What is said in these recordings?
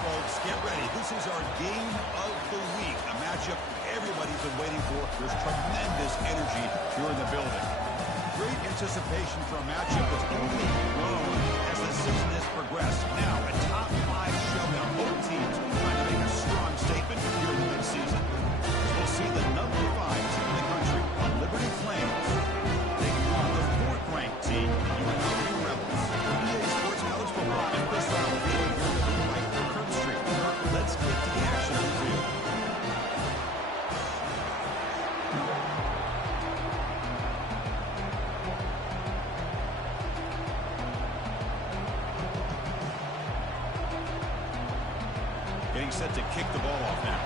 folks, get ready. This is our game of the week, a matchup everybody's been waiting for. There's tremendous energy here in the building. Great anticipation for a matchup that's only grown as the season has progressed. Now, a top-5 showdown. Both teams trying to make a strong statement here in the midseason. We'll see the number 5 team in the country on Liberty Flames taking on the 4th-ranked team, UNLV Rebels. EA Sports College Football and Chris Arnold here right on Curtis Street. Let's get to the action on the field. Getting set to kick the ball off now.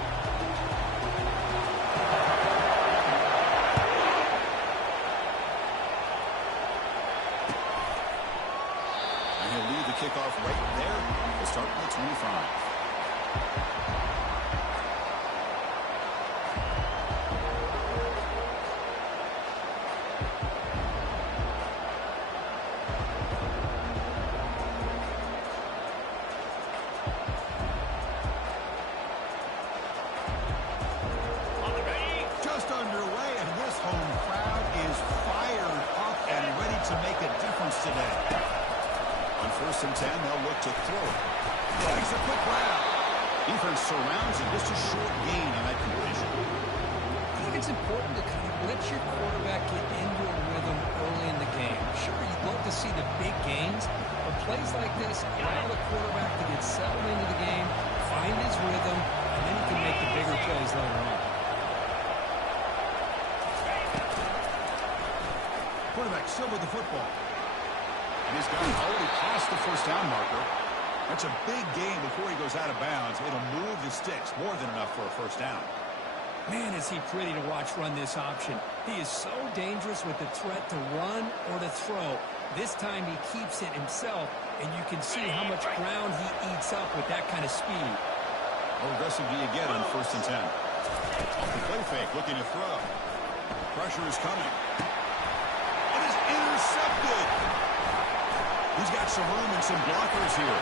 And he'll lead the kickoff right there. We'll start at the 25. Today. On 1st and 10, they'll look to throw it. Takes a quick round. Defense surrounds him. Just a short gain on that completion. I think it's important to kind of let your quarterback get into a rhythm early in the game. Sure, you'd love to see the big gains, but plays like this allow the quarterback to get settled into the game, find his rhythm, and then he can make the bigger plays later on. Quarterback still with the football. And he's got already past the first down marker. That's a big gain before he goes out of bounds. It'll move the sticks more than enough for a first down. Man, is he pretty to watch run this option. He is so dangerous with the threat to run or to throw. This time he keeps it himself, and you can see how much ground he eats up with that kind of speed. How aggressive do you get on 1st and 10? Off the play fake, looking to throw. Pressure is coming. It is intercepted. He's got some room and some blockers here.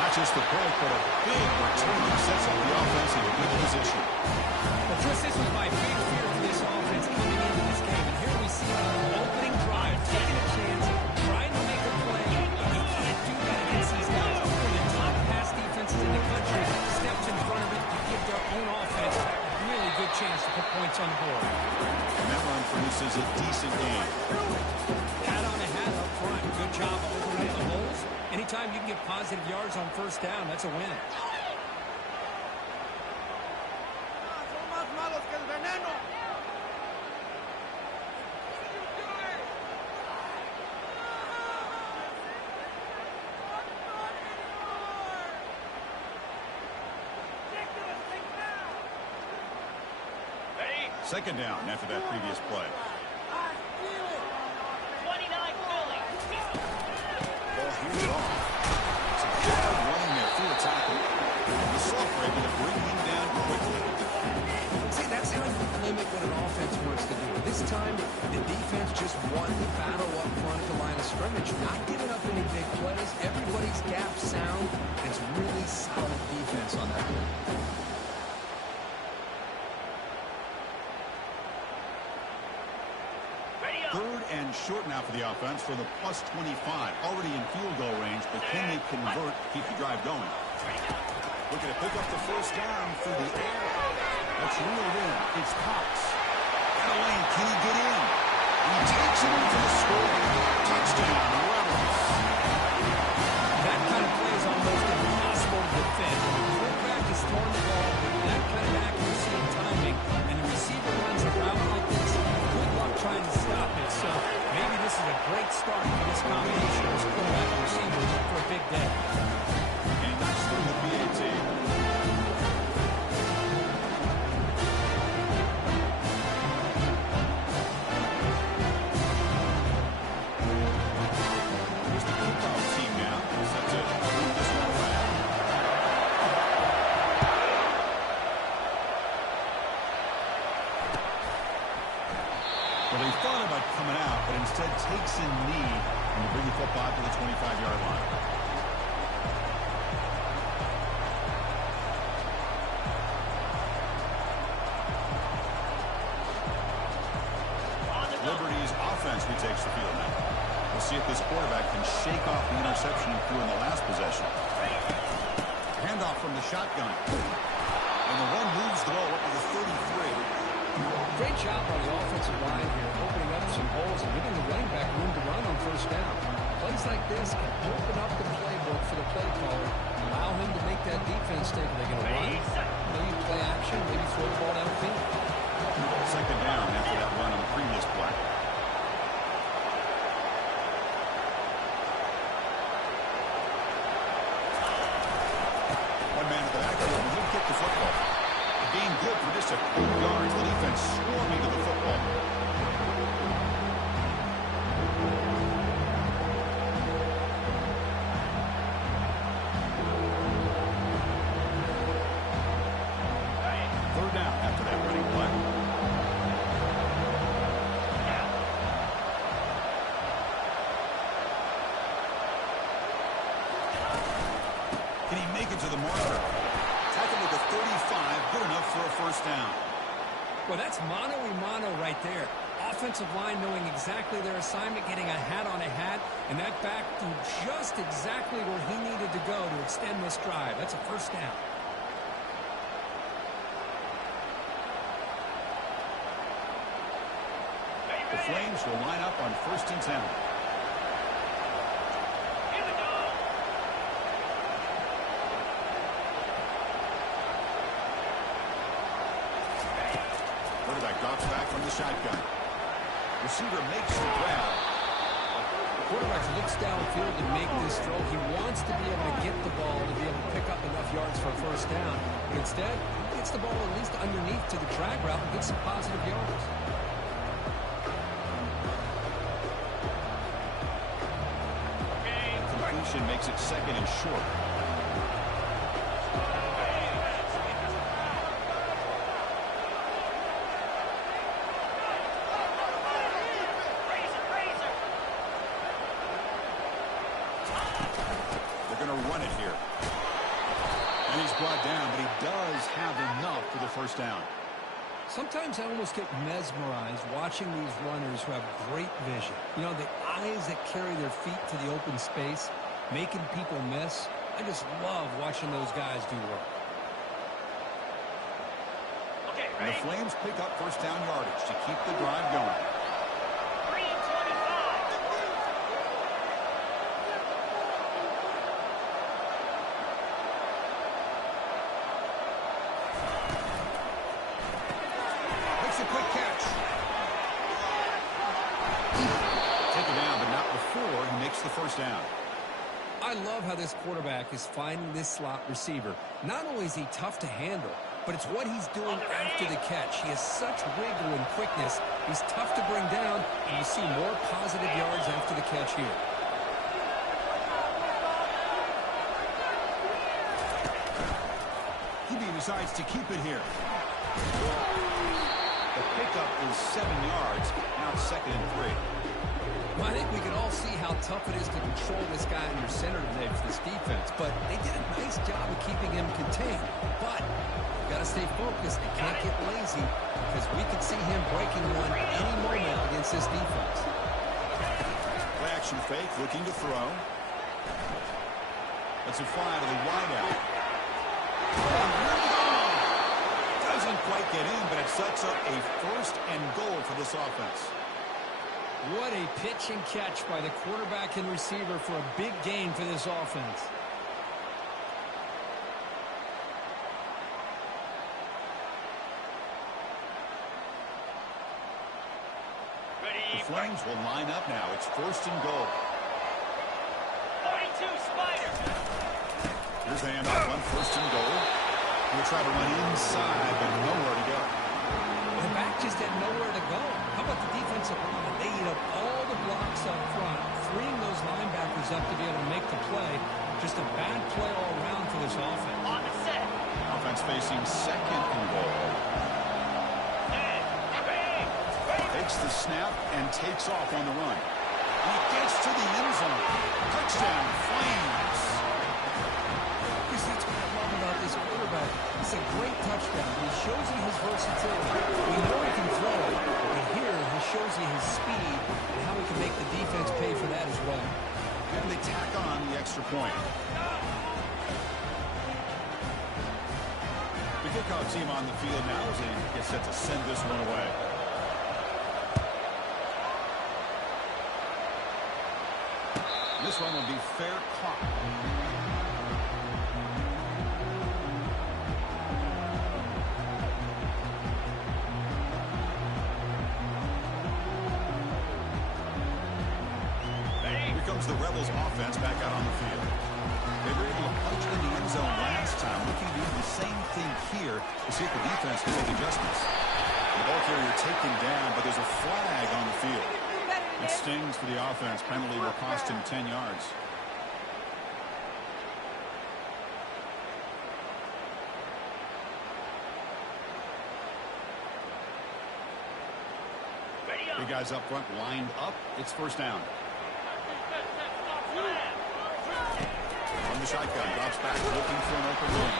Not just the break, but a big return. Sets up the offense in a good position. But Chris, this was my big fear for this offense coming into this game. And here we see an opening drive, taking a chance, trying to make a play. You can't do that against these guys. One of the top pass defenses in the country steps in front of it to give their own offense a really good chance to put points on the board. And that run produces a decent game. Hat on a hat up front. Good job opening up the holes. Anytime you can get positive yards on 1st down, that's a win. Second down after that previous play. He's off. It's a good running there through a tackle. The Smoc able to bring him down quickly. See, that's how you limit what an offense wants to do. This time, the defense just won the battle up front at the line of scrimmage. Not giving up any big plays. Everybody's gap sound. It's really solid defense on that play. Third and short now for the offense for the +25. Already in field goal range, but can they convert, keep the drive going? Looking to pick up the first down through the air. That's reeled in. It's Cox. Out of lane. Can he get in? He takes it in for the score. Touchdown, Rebels. That kind of play is almost impossible to defend. When the quarterback is throwing the ball with that kind of accuracy and timing, and the receiver runs a route like this, good luck trying to stop it. So maybe this is a great start for this combination of quarterback and receiver for a big day. And that's through the PAT. Here's the kickoff team now. Set to move this one around. Well, they thought about coming out, but instead takes a knee and to bring the football to the 25-yard line. takes the field now. We'll see if this quarterback can shake off the interception he threw in the last possession. Handoff from the shotgun. And the run moves the ball up to the 33. Great job by the offensive line here, opening up some holes and giving the running back room to run on first down. Plays like this can open up the playbook for the play caller, allow him to make that defense think, are they going to run? Maybe play action, maybe throw the ball downfield. Second down after that run on the previous play. One man at the backfield, and he'll kick the football. Being good for just a few yards, the defense swarming to the football. Third down after that running play. Can he make it to the marker? Tackle to the 35, good enough for a first down. Well, that's mano-a-mano right there. Offensive line knowing exactly their assignment, getting a hat on a hat, and that back threw just exactly where he needed to go to extend this drive. That's a first down. The Flames will line up on 1st and 10. Quarterback drops back from the shotgun. Receiver makes the grab. The quarterback looks downfield to make this throw. He wants to be able to get the ball to be able to pick up enough yards for a first down. But instead, he gets the ball at least underneath to the drag route and gets some positive yards. Completion makes it second and short. Run it here. And he's brought down, but he does have enough for the first down. Sometimes I almost get mesmerized watching these runners who have great vision. You know, the eyes that carry their feet to the open space, making people miss. I just love watching those guys do work. Okay, and the Flames pick up first down yardage to keep the drive going. The first down. I love how this quarterback is finding this slot receiver. Not only is he tough to handle, but it's what he's doing after the catch. He has such wiggle and quickness. He's tough to bring down, and you see more positive yards after the catch here. He decides to keep it here. The pickup is 7 yards. Now it's 2nd and 3. Well, I think we can all see how tough it is to control this guy under center today for this defense, but they did a nice job of keeping him contained. But you've got to stay focused. They can't get lazy because we could see him breaking one any moment against this defense. Play action fake, looking to throw. That's a fly to the wideout. Doesn't quite get in, but it sets up a 1st and goal for this offense. What a pitch and catch by the quarterback and receiver for a big gain for this offense. The Flames will line up now. It's 1st and goal. 42 Spider. Here's the handoff on 1st and goal. He'll try to run inside, but nowhere to go. The back just had nowhere to go. How about the defensive line? They eat up all the blocks up front, freeing those linebackers up to be able to make the play. Just a bad play all around for this offense. On the set. Offense facing 2nd and goal. Takes the snap and takes off on the run. And he gets to the end zone. Touchdown, Flames. Because that's what I love about this quarterback. He's a great touchdown, but he shows you his versatility. We know he can throw, but here he shows you his speed and how he can make the defense pay for that as well. And they tack on the extra point. The kickoff team on the field now as they get set to send this one away. This one will be fair caught. Here comes the Rebels offense back out on the field. They were able to punch it in the end zone last time. Looking to do the same thing here to see if the defense can make adjustments. The ball carrier taken down, but there's a flag on the field. It stings for the offense. Penalty will cost him 10 yards. The guys up front lined up. It's first down. From the shotgun, drops back, looking for an open lane.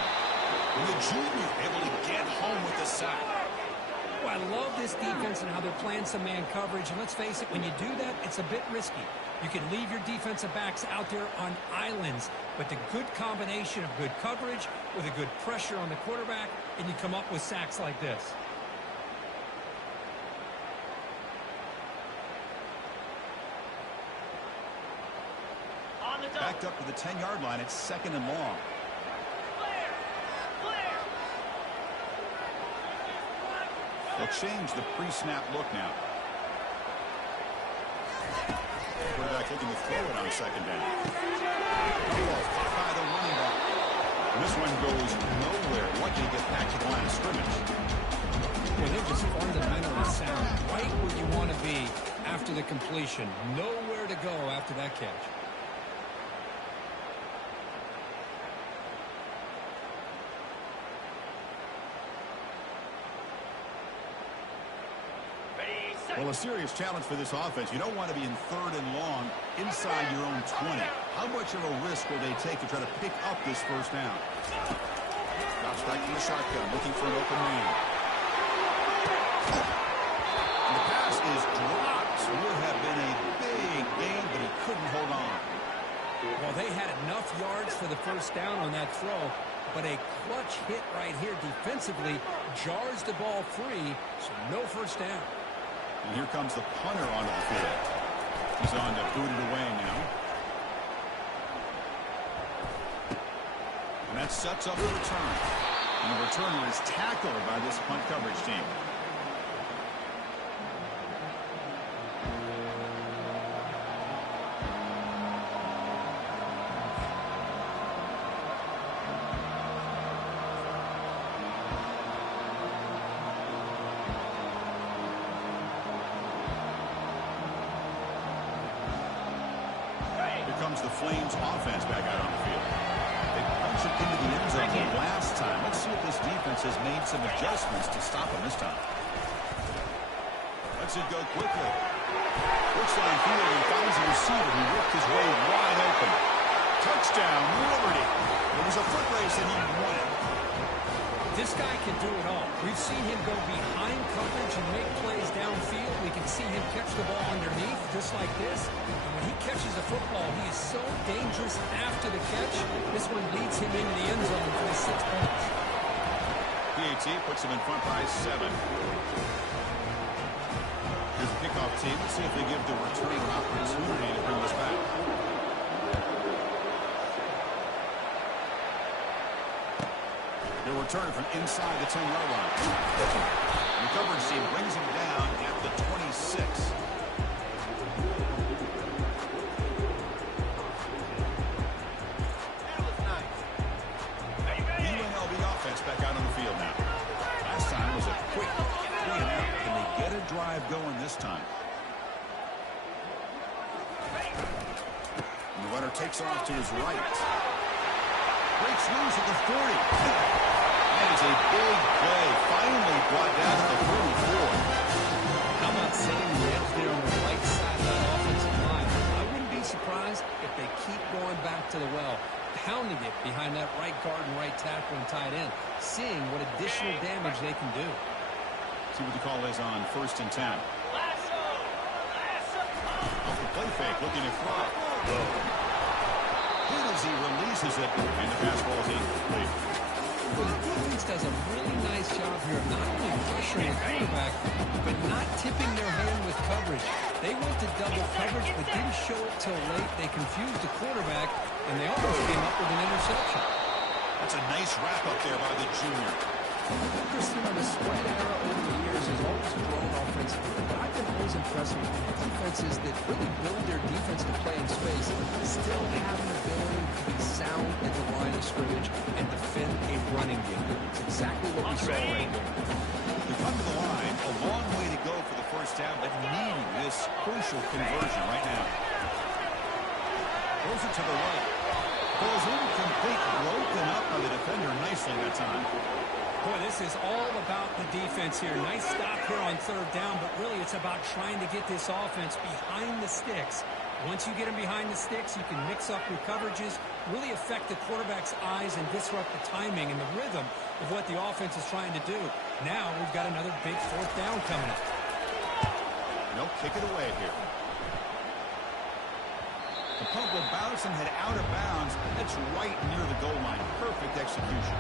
And the junior able to get home with the sack. Well, I love this defense and how they're playing some man coverage. And let's face it, when you do that, it's a bit risky. You can leave your defensive backs out there on islands, but the good combination of good coverage with a good pressure on the quarterback, and you come up with sacks like this. Backed up to the 10-yard line. It's second and long. They'll change the pre-snap look now. Quarterback looking to throw it on second down. Caught by the running back. And this one goes nowhere. Lucky to get back to the line of scrimmage. Well, they're just fundamentally sound. Right where you want to be after the completion. Nowhere to go after that catch. Well, a serious challenge for this offense. You don't want to be in third and long inside your own 20. How much of a risk will they take to try to pick up this first down? Drops back in the shotgun, looking for an open man. And the pass is dropped. Would have been a big gain, but he couldn't hold on. Well, they had enough yards for the first down on that throw, but a clutch hit right here defensively jars the ball free, so no first down. And here comes the punter onto the field. He's on to boot it away now. And that sets up a return. And the returner is tackled by this punt coverage team. Comes the Flames offense back out on the field. They punched it into the end zone the last time. Let's see if this defense has made some adjustments to stop them this time. Lets it go quickly. Looks downfield and finds a receiver who worked his way wide open. Touchdown, Liberty. It was a foot race and he won it. This guy can do it all. We've seen him go behind coverage and make plays downfield. We can see him catch the ball underneath just like this. And when he catches the football, he is so dangerous after the catch. This one leads him into the end zone for the 6 points. PAT puts him in front by 7. Here's the kickoff team. Let's see if they give the return an opportunity to bring this back. They'll return it from inside the 10-yard line. The coverage team brings him down at the 26. UNLV offense back out on the field now. Last time was a quick 3 and out. Can they get a drive going this time? And the runner takes off to his right. Breaks loose at the 40. That is a big play. Finally brought down to the 44. How about setting the edge there on the right side of that offensive line? I wouldn't be surprised if they keep going back to the well. pounding it behind that right guard and right tackle and tight end, seeing what additional damage they can do. See what the call is on 1st and 10. Off the play fake, looking to throw. Good as he releases it, and the pass ball is incomplete. Well, the defense does a really nice job here of not only pressuring the quarterback, but not tipping their hand with coverage. They went to double coverage, but didn't show it till late. They confused the quarterback, and they almost came up with an interception. That's a nice wrap up there by the junior. Christian, the spread era over the years has always grown offensively, but I've been always impressed with defenses that really build their defense to play in space, still have an ability to be sound at the line of scrimmage and defend a running game. It's exactly what we saw right here. They come to the line, a long way to go for the first down, but needing this crucial conversion right now. Throws it to the right. Goes incomplete, broken up by the defender nicely that time. Boy, this is all about the defense here. Nice stop here on 3rd down, but really it's about trying to get this offense behind the sticks. Once you get them behind the sticks, you can mix up your coverages, really affect the quarterback's eyes and disrupt the timing and the rhythm of what the offense is trying to do. Now we've got another big 4th down coming up. They'll kick it away here. The punt will bounce and head out of bounds. That's right near the goal line. Perfect execution.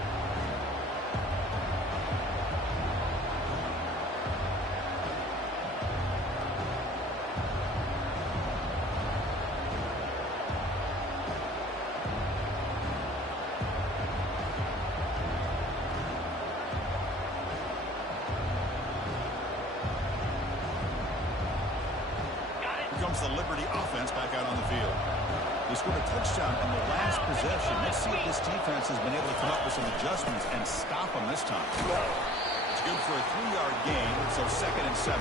Comes the Liberty offense back out on the field. They scored a touchdown in the last possession. Let's see if this defense has been able to come up with some adjustments and stop them this time. It's good for a 3-yard gain, so 2nd and 7.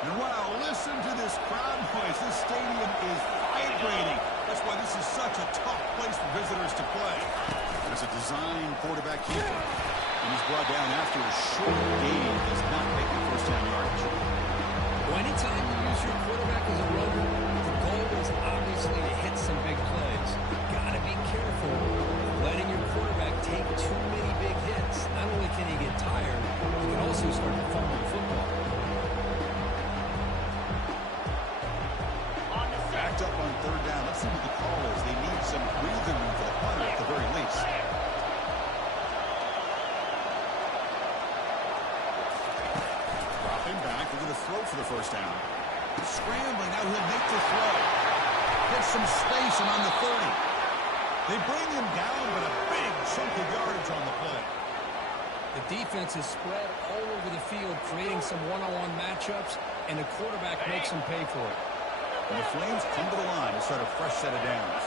And wow, listen to this crowd noise. This stadium is vibrating. That's why this is such a tough place for visitors to play. There's a design quarterback keeper. And he's brought down after a short gain. Does not make the first down yardage. Well, anytime you use your quarterback as a runner, the goal is obviously to hit some big plays. You've got to be careful of letting your quarterback take too many big hits. Not only can he get tired, he can also start to fumble the football. Backed up on 3rd down. Let's see what the call is. They need some breathing room for the punter at the very least. Dropping back. They're going to throw for the first down. Scrambling. Now he'll make the throw. Gets some space and on the 30. They bring him down, but a big chunk of yardage on the play. The defense is spread all over the field, creating some one-on-one matchups, and the quarterback makes them pay for it. And the Flames come to the line to start a fresh set of downs.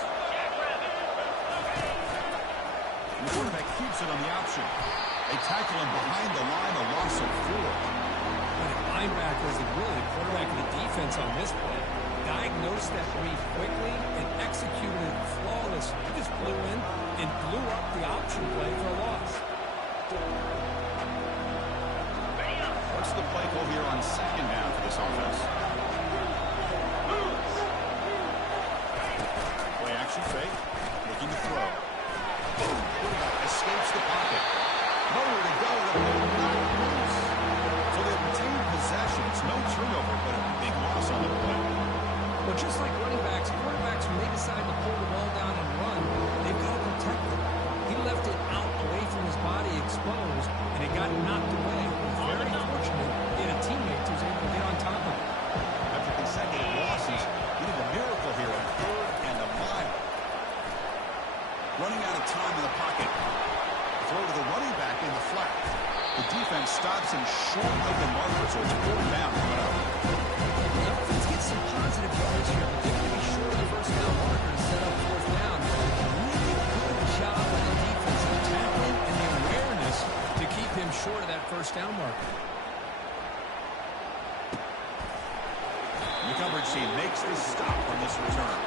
And the quarterback keeps it on the option. They tackle him behind the line, a loss of 4. When the linebackers and really the quarterback of the defense on this play diagnosed that read quickly and executed it flawlessly. He just flew in and blew up the option play for a loss. What's the play call here on 2nd down for this offense? Play action fake, looking to throw. Quarterback escapes the pocket. Nowhere to go. Not loose. So they retain possession. It's no turnover, but a big loss on the play. Well, just like running backs, quarterbacks, when they decide to pull the ball down and run, they've got to protect it. He left it out away from his body exposed, and it got knocked away. Very fortunate he had a teammate who was able to get on top of it. After consecutive losses, he did a miracle here on 3rd and a mile. Running out of time in the pocket. Throw to the running back in the flat. The defense stops him short of the marker, so it's 4th down coming up. stop on this return.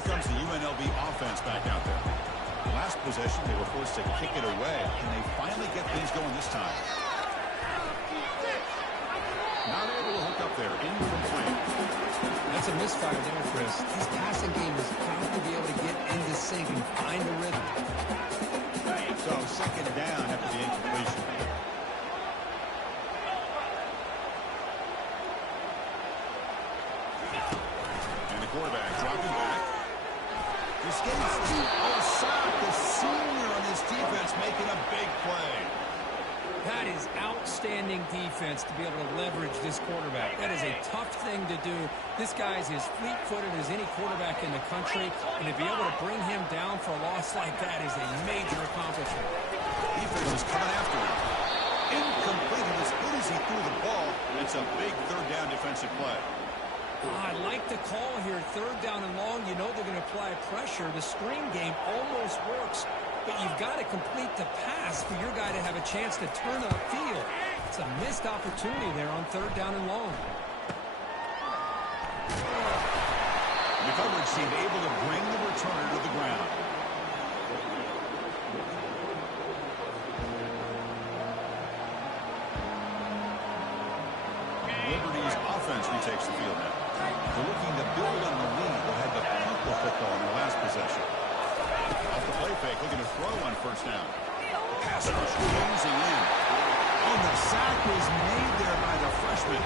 Comes the UNLV offense back out there. Last possession, they were forced to kick it away. Can they finally get things going this time? Not able to hook up there. Incomplete. That's a misfire there, Chris. His passing game has got to be able to get into sync and find a rhythm. So second down after the incompletion. And the quarterback dropping back. Escapes. Oh, sack. The senior on this defense making a big play. That is outstanding defense to be able to leverage this quarterback. That is a tough thing to do. This guy is as fleet-footed as any quarterback in the country, and to be able to bring him down for a loss like that is a major accomplishment. Defense is coming after him. Incomplete. And as good as he threw the ball, it's a big third down defensive play. I like the call here. Third down and long, you know they're going to apply pressure. The screen game almost works, but you've got to complete the pass for your guy to have a chance to turn upfield. It's a missed opportunity there on third down and long. The coverage seemed able to bring the returner to the ground. Liberty's offense retakes the field now. They're looking to build on the lead that had the punt football in their last possession. Off the play fake, looking to throw on first down. Pass rush closing in. Oh, the sack was made there by the freshman.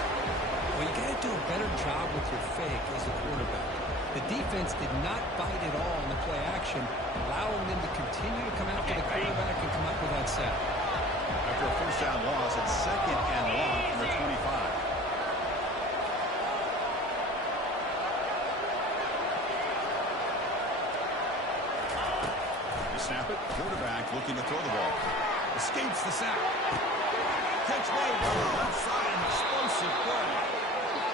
Well, you got to do a better job with your fake as a quarterback. The defense did not bite at all in the play action, allowing them to continue to come after the quarterback and come up with that sack. After a first down loss, it's second and long from the 25. Snap it. Quarterback looking to throw the ball. Escapes the sack. Catch made on the left side. An explosive play.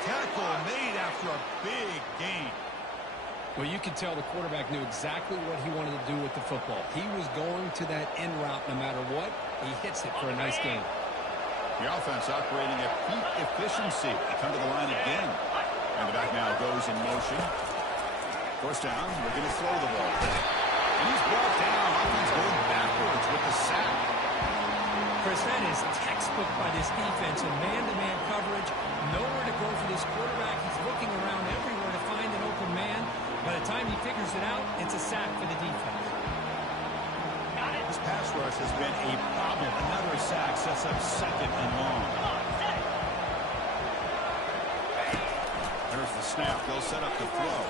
Tackle made after a big gain. Well, you could tell the quarterback knew exactly what he wanted to do with the football. He was going to that end route no matter what. He hits it for a nice gain. The offense operating at peak efficiency. They come to the line again. And the back now goes in motion. First down. We're going to throw the ball. And he's brought down. Offense going backwards with the sack. Chris, that is textbook by this defense. A man-to-man coverage. Nowhere to go for this quarterback. He's looking around everywhere to find an open man. By the time he figures it out, it's a sack for the defense. This pass rush has been a problem. Another sack sets up second and long. There's the snap. They'll set up the throw.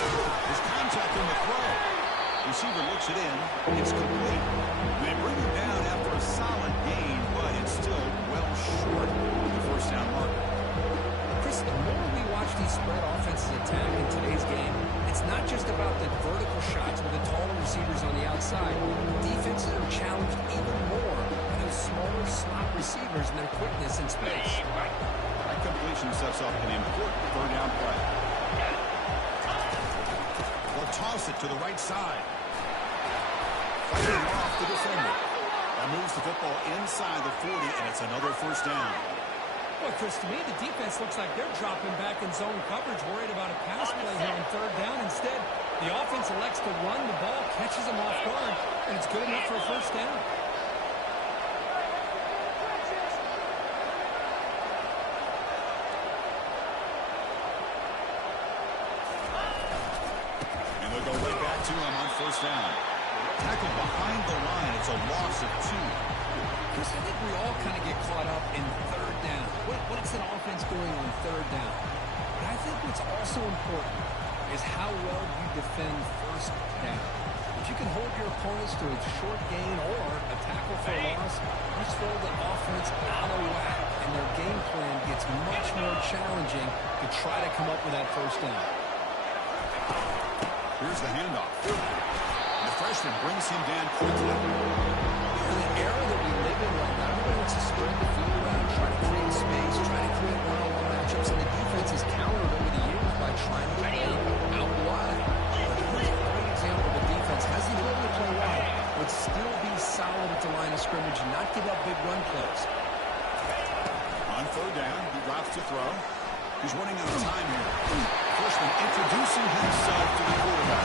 There's contact on the throw. Receiver looks it in. It's complete. They bring him down after a solid gain, but it's still well short of the first down marker. Chris, the more we watch these spread offenses attack in today's game, it's not just about the vertical shots with the taller receivers on the outside. Defenses are challenged even more by those smaller slot receivers and their quickness in space. That completion sets up an important third down play. They'll toss it to the right side. Fighting off the defender. That moves the football inside the 40, and it's another first down. Well, Chris, to me, the defense looks like they're dropping back in zone coverage, worried about a pass play here on third down. Instead, the offense elects to run the ball, catches them off guard, and it's good enough for a first down. And they'll go right back to him on first down. Tackled behind the line. It's a loss of 2. Chris, I think we all kind of get caught up in third down. What's an offense doing on third down? But I think what's also important is how well you defend first down. If you can hold your opponents to a short gain or a tackle for a loss, you throw the offense out of whack, and their game plan gets much more challenging to try to come up with that first down. Here's the handoff. The freshman brings him down quickly. In the era that we live in right now, everybody wants to spread the field around, try to stops to throw. He's running out of time here. Freshman introducing himself to the quarterback.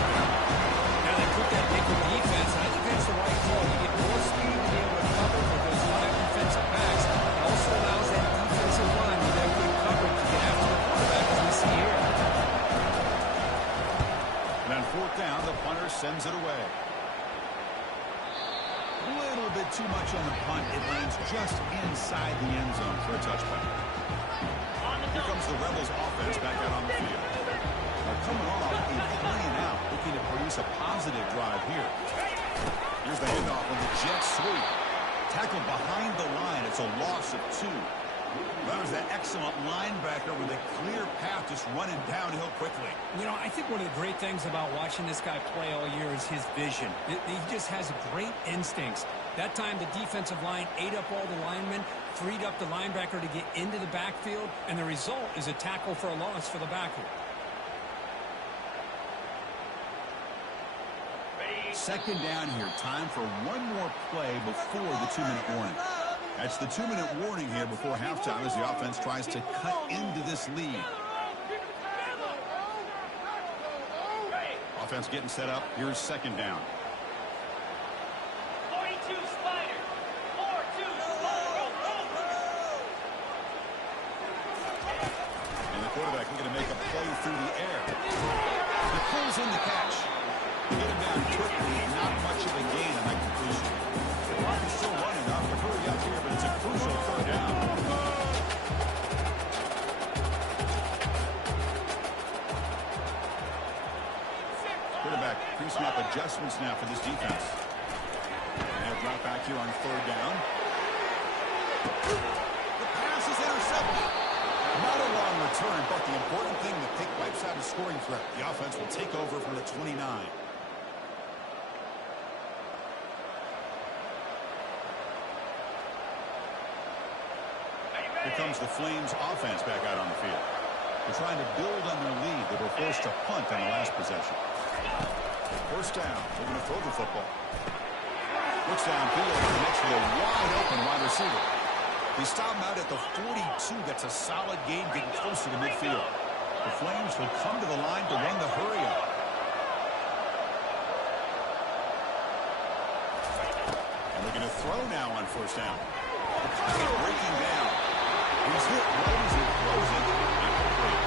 Now they put that nickel defense, and I think that's the right call. You get more speed to be able to cover for those five defensive backs. It also allows that defensive line with that good coverage to get after the quarterback, as we see here. And on fourth down, the punter sends it away. A little bit too much on the punt. It lands just inside the end zone for a touchback. Here comes the Rebels offense back out on the field. They're coming off a 3-and-out, looking to produce a positive drive here. Here's the handoff on the jet sweep. Tackled behind the line. It's a loss of 2. That was that excellent linebacker with a clear path just running downhill quickly. You know, I think one of the great things about watching this guy play all year is his vision. He just has great instincts. That time the defensive line ate up all the linemen, freed up the linebacker to get into the backfield, and the result is a tackle for a loss for the backer. Second down here. Time for one more play before the 2-minute warning. That's the 2-minute warning here before halftime as the offense tries to cut into this lead. Offense getting set up. Here's second down. 42 Spider. 4-2 And the quarterback looking to make a play through the air. He pulls in the catch. Get him down quickly. Not much of a gain on that completion. The clock is still running up to hurry up here, but it's a crucial third down. Quarterback pre-snap adjustments now for this defense. And they'll drop back here on third down. The pass is intercepted. Not a long return, but the important thing, the pick wipes out a scoring threat. The offense will take over from the 29. Here comes the Flames offense back out on the field. They're trying to build on their lead. They were forced to punt on the last possession. First down. They're going to throw the football. Looks downfield and connects with a wide open wide receiver. They stop him out at the 42. That's a solid gain getting closer to midfield. The Flames will come to the line to run the hurry up. And they're going to throw now on first down. The pocket breaking down. He's hit right as he throws it. Incomplete.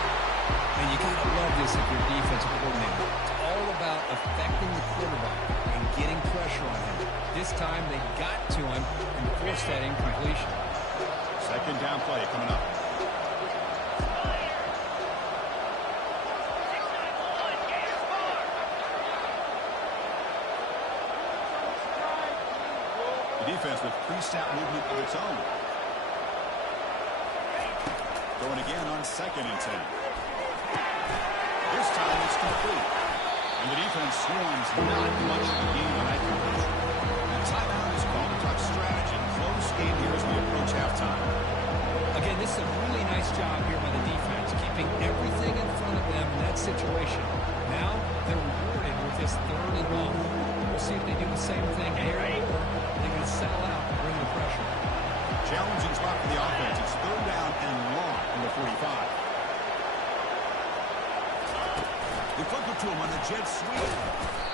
And you gotta love this if you're defensive coordinator. It's all about affecting the quarterback and getting pressure on him. This time they got to him and forced that incompletion. Second down play coming up. The defense with pre-snap movement of its own. Going again on 2nd and 10. This time it's complete. And the defense swarms not much of a gain on that completion. And timeout is called. A tough strategy. Close game here as we approach halftime. Again, this is a really nice job here by the defense, keeping everything in front of them in that situation. Now they're rewarded with this 3rd and long. We'll see if they do the same thing here, or they're going to settle out and bring the pressure. Challenging spot for the offense. It's 3rd down and long from the 45. They flip it to him on the jet sweep.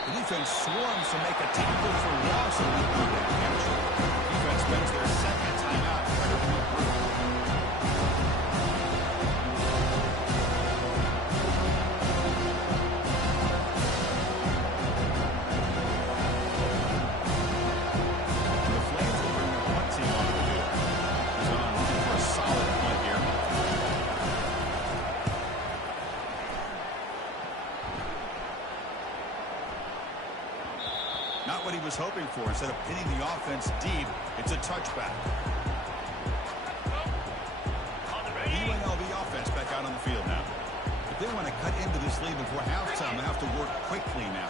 The defense swarms to make a tackle for loss of the catch. Defense spends their second timeout. Not what he was hoping for. Instead of pinning the offense deep, it's a touchback. The UNLV offense back out on the field now. If they want to cut into this lead before halftime, they have to work quickly now.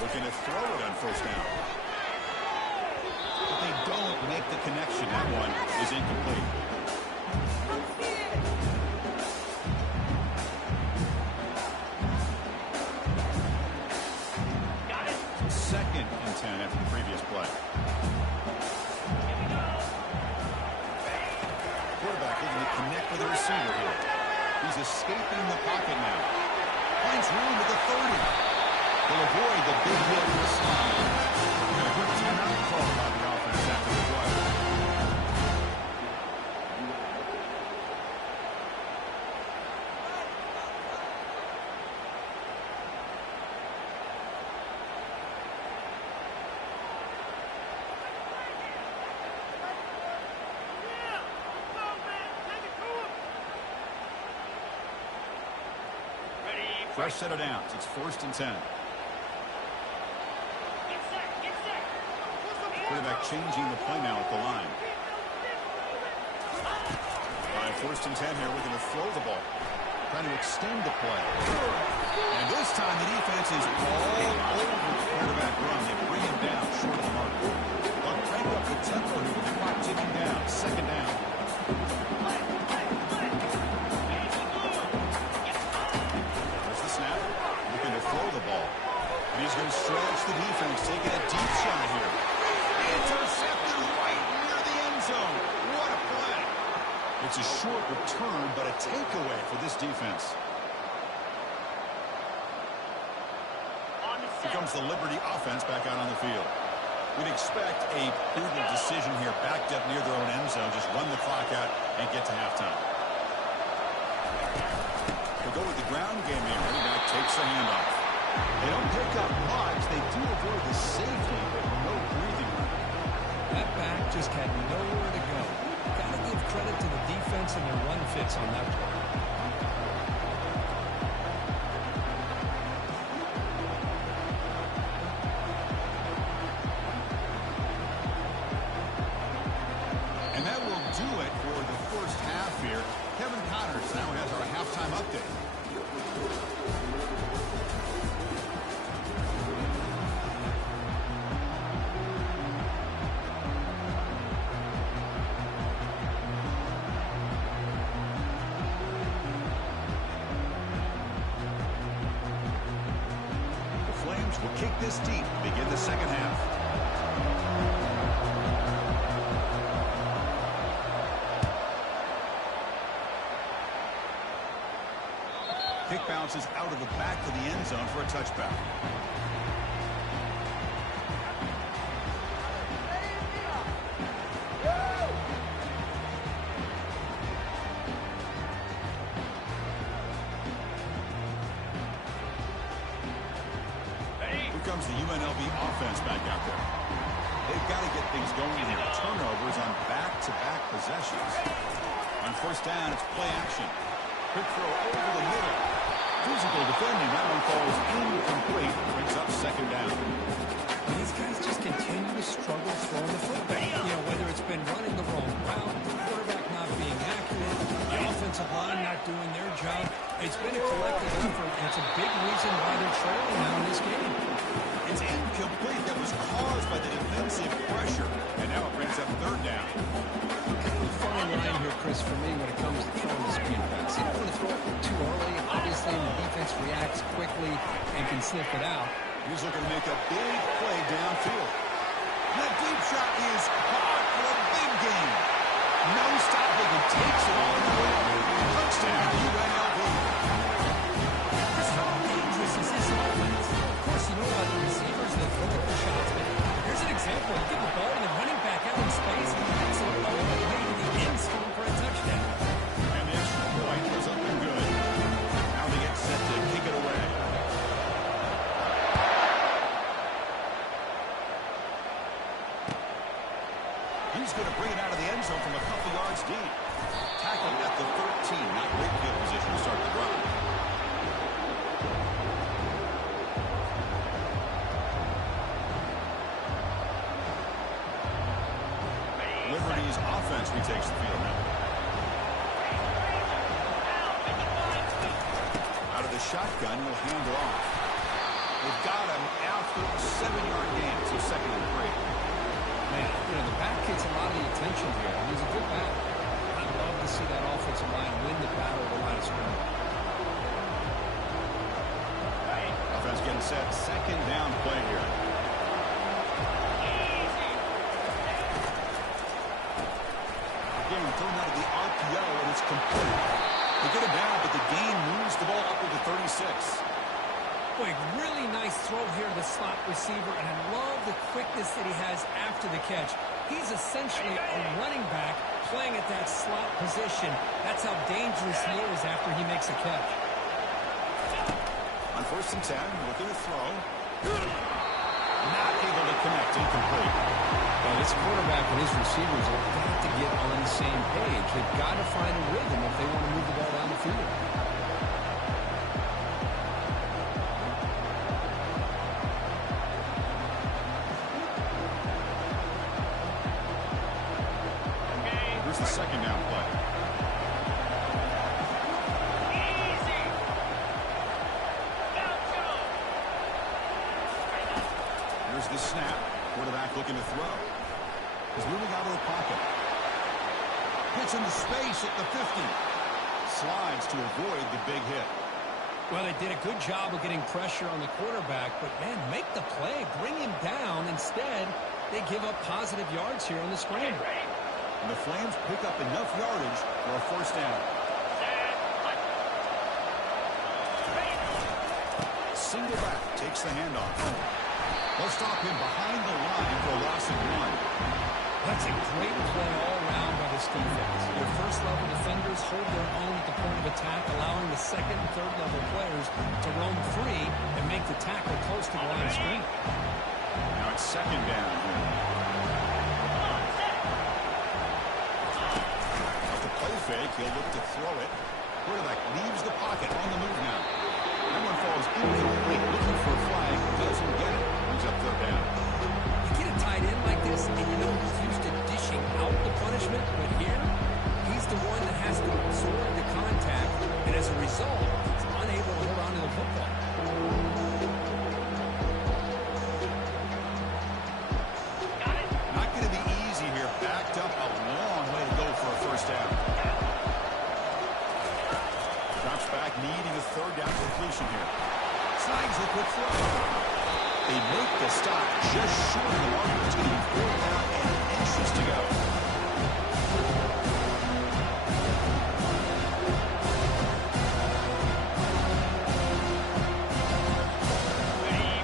Looking to throw it on first down. But they don't make the connection. That one is incomplete. Second and 10 after the previous play. receiver here. He's escaping the pocket now. Finds room at the 30. He'll avoid the big hit in the slide. And a quick timeout call by the offense after the play. Fresh set of downs. It's 1st and 10. Quarterback changing the play now at the line. All right, 1st and 10 here. We're going to throw the ball. Trying to extend the play. And this time the defense is all over the quarterback run. They bring him down short of the mark. They'll crank up the tempo here with the clock ticking down. 2nd down. He's going to stretch the defense, taking a deep shot here. Intercepted right near the end zone. What a play. It's a short return, but a takeaway for this defense. Here comes the Liberty offense back out on the field. We'd expect a prudent decision here, backed up near their own end zone. Just run the clock out and get to halftime. We'll go with the ground game here. Running back takes the handoff. They don't pick up much. They do avoid the safety, but no breathing room. That back just had nowhere to go. Got to give credit to the defense and their run fits on that play. And that will do it for the first half here. Kevin Connors now has our halftime update. Will kick this deep to begin the second half. Kick bounces out of the back of the end zone for a touchback. Comes the UNLV offense back out there. They've got to get things going here. Turnovers on back-to-back possessions. On 1st down, it's play action. Quick throw over the middle. Physical defending. That one falls incomplete. Brings up 2nd down. These guys just continue to struggle throwing the football. You know, whether it's been running the wrong route, the quarterback not being accurate, the offensive line not doing their job. It's been a collective effort, and it's a big reason why they're trailing now in this game. It's incomplete. That was caused by the defensive pressure. And now it brings up 3rd down. The fine line here, Chris, for me when it comes to throwing the screen pass. You don't want to throw it too early. Obviously, the defense reacts quickly and can sniff it out. He's looking to make a big play downfield. That deep shot is caught for a big gain. No stopping and takes it all the way. Touchdown, UNLV. Chris, how dangerous is this offense? Of course, you know about the receivers and the vertical shots, but here's an example. You give the ball to the running back out in space, and it's all the way to the end zone for a touchdown. And the extra point was up and good. Now they get set to kick it away. He's going to bring it out of the end zone from a couple yards deep. Tackled at the 13. Not great field position to start the drive. Liberty's offense retakes the field now. Out of the shotgun, he'll hand it off. They've got him after a 7-yard gain, so 2nd and 3. Man, you know, the back gets a lot of the attention here. He's a good back. I'd love to see that offensive line win the battle at the line of scrimmage. Offense getting set. 2nd down play here. again, thrown out of the RPO, and it's complete. They get it down, but the gain moves the ball up to the 36. Boy, really nice throw here to the slot receiver, and I love the quickness that he has after the catch. He's essentially a running back playing at that slot position. That's how dangerous he is after he makes a catch. On 1st and 10, looking to throw. Not able to connect, incomplete. Well, this quarterback and his receivers have got to get on the same page. They've got to find a rhythm if they want to move the ball down the field. Here's the second down play. Easy. Now go. Here's the snap. Quarterback looking to throw. He's moving out of the pocket. Hits into space at the 50. Slides to avoid the big hit. Well, they did a good job of getting pressure on the quarterback, but, man, make the play. Bring him down. Instead, they give up positive yards here on the scramble. And the Flames pick up enough yardage for a 1st down. Single back takes the handoff. They'll stop him behind the line for a loss of 1. That's a great play all around by this defense. Your first-level defenders hold their own at the point of attack, allowing the second and third-level players to roam free and make the tackle close to the line of scrimmage. Now it's 2nd down here. After play fake, he'll look to throw it. Quarterback leaves the pocket on the move now. That one falls incomplete, looking for a flag, doesn't get it. Brings up 3rd down. You get a tight end like this, and you know he's used to dishing out the punishment, but here, he's the one that has to absorb the contact, and as a result, he's unable to hold on to the football. Not going to be easy here. Backed up a long way to go for a 1st down. Drops back, needing a 3rd down completion here. Snags the quick throw. They make the stop just short of the mark. It's going to be 4th down and inches to go.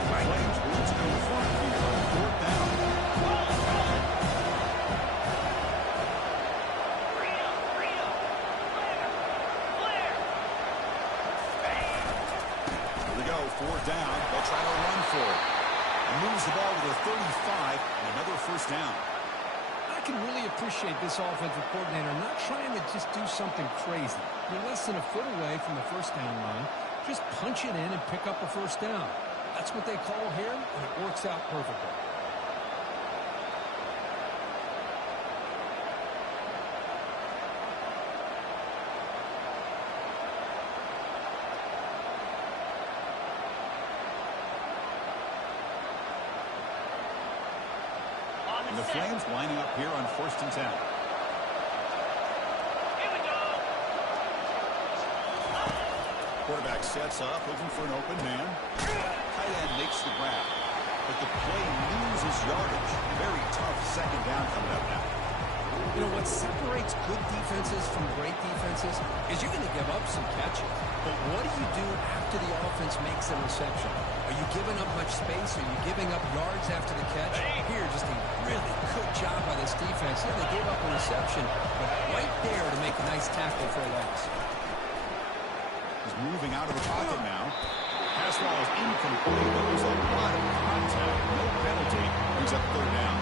Flames want to go front here on 4th down. Here we go, 4th down. They'll try to run for it. And moves the ball to the 35 and another 1st down. I can really appreciate this offensive coordinator not trying to just do something crazy. You're less than a foot away from the 1st down line. Just punch it in and pick up a 1st down. That's what they call here, and it works out perfectly. And the Flames lining up here on 1st and 10. Here we go. Quarterback sets up, looking for an open man. Tight end makes the grab. But the play loses yardage. Very tough 2nd down coming up now. You know, what separates good defenses from great defenses is you're going to give up some catches. But what do you do after the offense makes a reception? Are you giving up much space? Are you giving up yards after the catch? Here, just a really good job by this defense. Yeah, they gave up a reception, but right there to make a nice tackle for a loss. He's moving out of the pocket now. Pass ball is incomplete. There was a lot of contact. No penalty. Brings up 3rd down.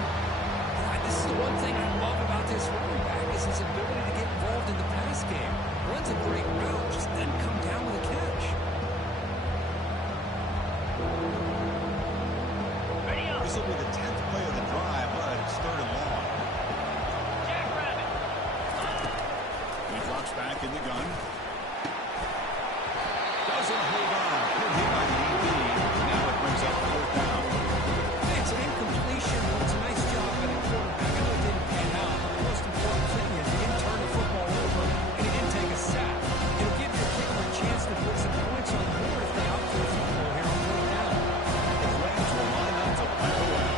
This is the one thing I love about this running back is his ability to get involved in the pass game. Runs a great route, just doesn't come down with a catch. This will be the 10th play of the drive, but it's 3rd and long. Jackrabbit. He drops back in the gun. Doesn't hold on. Good hit by the DB. Now it brings up 4th down. It's an incompletion, but it's a nice job by the quarterback. I know it didn't pan out, but the most important thing is he didn't turn the football over and he didn't take a sack. It'll give your kicker a chance to put some points on the board if they opt for a field goal here on 4th down. The Flames will line up to punt away.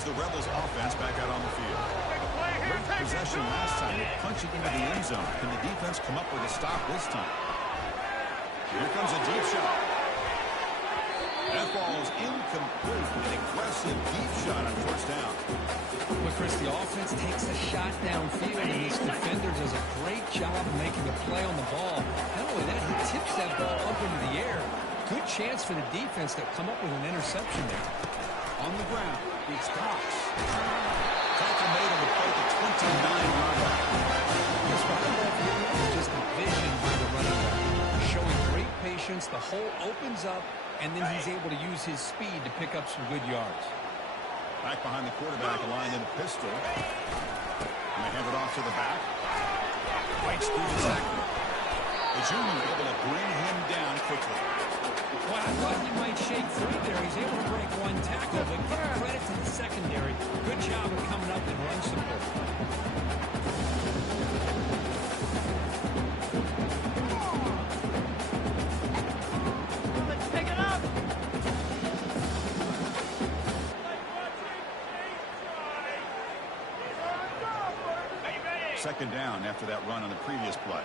comes the Rebels offense back out on the field. Great possession last time, punching into the end zone. Can the defense come up with a stop this time? Here comes a deep shot. That ball's incomplete. An aggressive deep shot on first down. But Chris, the offense takes a shot downfield, and this defender does a great job of making a play on the ball. Not only that, he tips that ball up into the air. Good chance for the defense to come up with an interception there. On the ground, it's Cox. Tackle made on the play to 29-yard line. Chris, what I love here is just the vision by the running back. Showing great patience, the hole opens up, and then he's able to use his speed to pick up some good yards. Back behind the quarterback, aligned in a pistol. And they hand it off to the back. Fights through the tackle. The junior able to bring him down quickly. Well, I thought he might shake free there. He's able to break one tackle, but give credit to the secondary. Good job of coming up and run support. Let's pick it up. Second down after that run on the previous play.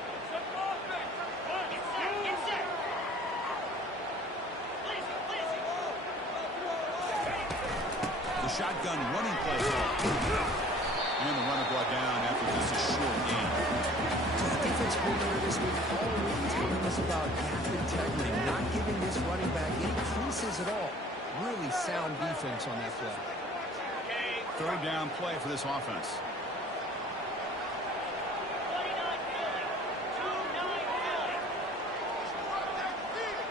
Get set. The shotgun running play. And the runner brought down after just a short gain. The defense coordinator this week all week telling us about gap integrity, not giving this running back any creases at all. Really sound defense on that play. Third down play for this offense. 29 Philly. 2-9 Philly.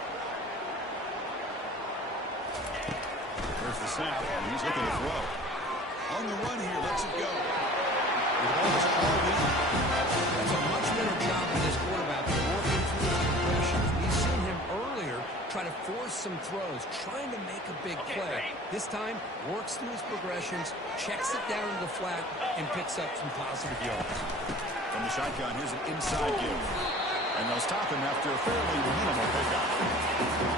There's the snap, and he's looking to throw. On the run here, lets it go. The ball is all in. That's a much better job of this quarterback working through his progressions. We've seen him earlier try to force some throws, trying to make a big play. This time, works through his progressions, checks it down to the flat, and picks up some positive yards. From the shotgun, here's an inside give. And they'll stop him after a fairly minimal pickup.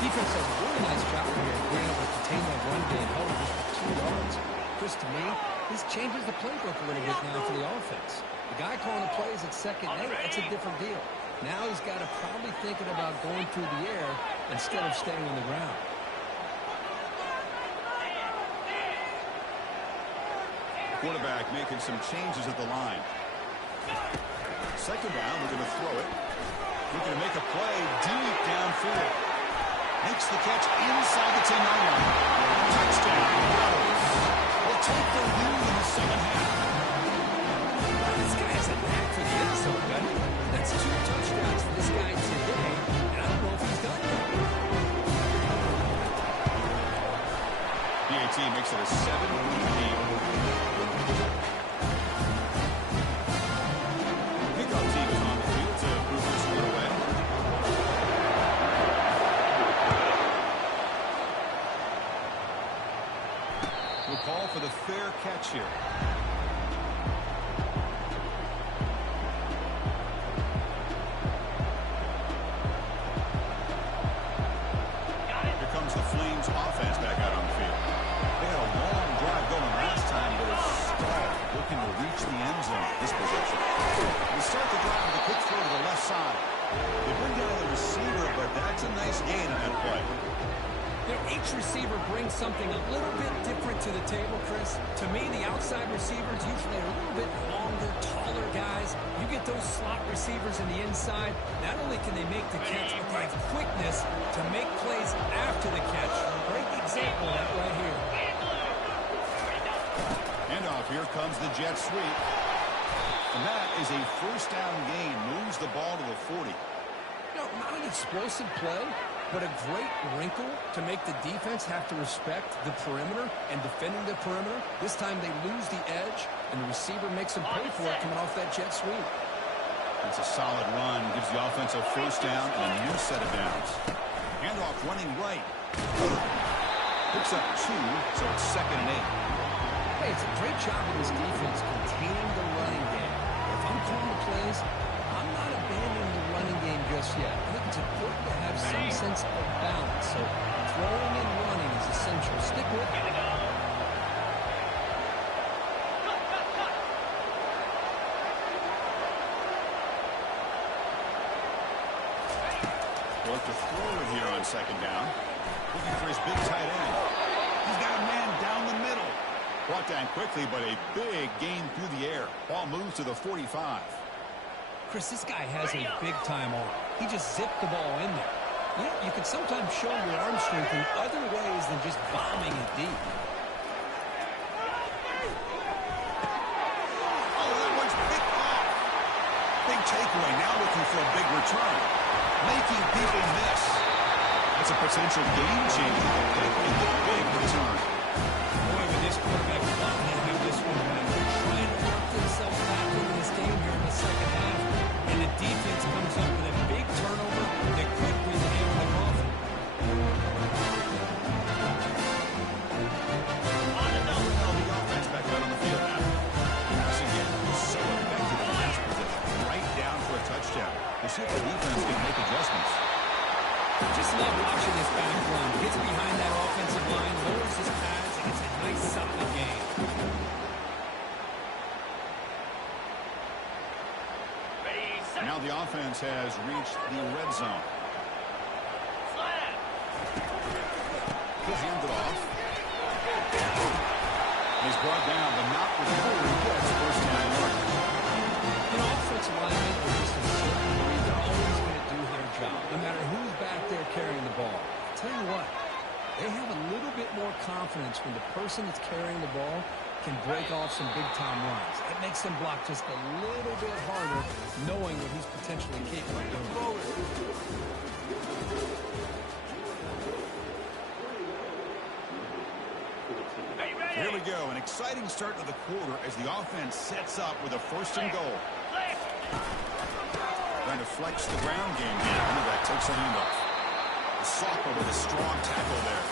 Defense does a really nice job here being able to contain that run game, held it just for 2 yards. Chris, to me, this changes the playbook a little bit now for the offense. The guy calling the plays at second and 8, that's a different deal. Now he's got to probably thinking about going through the air instead of staying on the ground. Quarterback making some changes at the line. Second down, we're going to throw it. We're going to make a play deep downfield. Makes the catch inside the 10-yard line. Touchdown, Rebels. Will take the lead in the second half. This guy has a knack for the end zone, doesn't he? That's 2 touchdowns for this guy today, and I don't know if he's done yet. PAT makes it a 7-point lead. Pickup team is on the field to move this one away. We'll call for the fair catch here. Here comes the Flames offense back out on the field. They had a long drive going last time, but it's stalled, looking to reach the end zone this possession. They start the drive with a quick throw to the left side. They bring down the receiver, but that's a nice gain on that play. You know, each receiver brings something a little bit different to the table, Chris. To me, the outside receivers usually are a little bit longer, taller guys. You get those slot receivers in the inside, not only can they make the catch, but they have quickness to make plays after the catch. Great example of that right here. Handoff, here comes the jet sweep. And that is a first down gain, moves the ball to the 40. You know, not an explosive play, but a great wrinkle to make the defense have to respect the perimeter and defending the perimeter. This time they lose the edge, and the receiver makes them pay for it coming off that jet sweep. That's a solid run, gives the offense a first down and a new set of downs. Handoff running right. Picks up 2, so it's second and 8. Hey, it's a great job of this defense containing the running game. If I'm calling the plays, I'm not abandoning the running game just yet. I think it's important to have some sense of balance. So throwing and running is essential. Stick with it. He'll look to throw it here on second down. Looking for his big tight end. He's got a man down the middle. Brought down quickly, but a big gain through the air. Ball moves to the 45. Chris, this guy has a big-time arm. He just zipped the ball in there. Yeah, you can sometimes show your arm strength in other ways than just bombing it deep. Oh, that one's picked off. Big takeaway, now looking for a big return. Making people miss. That's a potential game changer. Making the big return. Boy, with this quarterback, not going to have this one back. They're trying to work themselves back into this game here in the second half. And the defense comes up with a big turnover that could be the nail in the coffin. The offense back out on the field now. Passing game is so effective in pass position. Right down for a touchdown. We'll see if the defense can make adjustments. Just love watching this back run. Gets behind that offensive line, lowers his pads, and it's a nice, solid game. Now the offense has reached the red zone. He's handed off. He's brought down, but not before he gets first down yardage. You know, offensive linemen are just a certain breed. They're always going to do their job, no matter who's back there carrying the ball. I'll tell you what, they have a little bit more confidence when the person that's carrying the ball can break off some big-time runs. It makes them block just a little bit harder, knowing what he's potentially capable of doing. Here we go, an exciting start to the quarter as the offense sets up with a first and goal. Trying to flex the ground game here. That takes a handoff. The Smoc with a strong tackle there.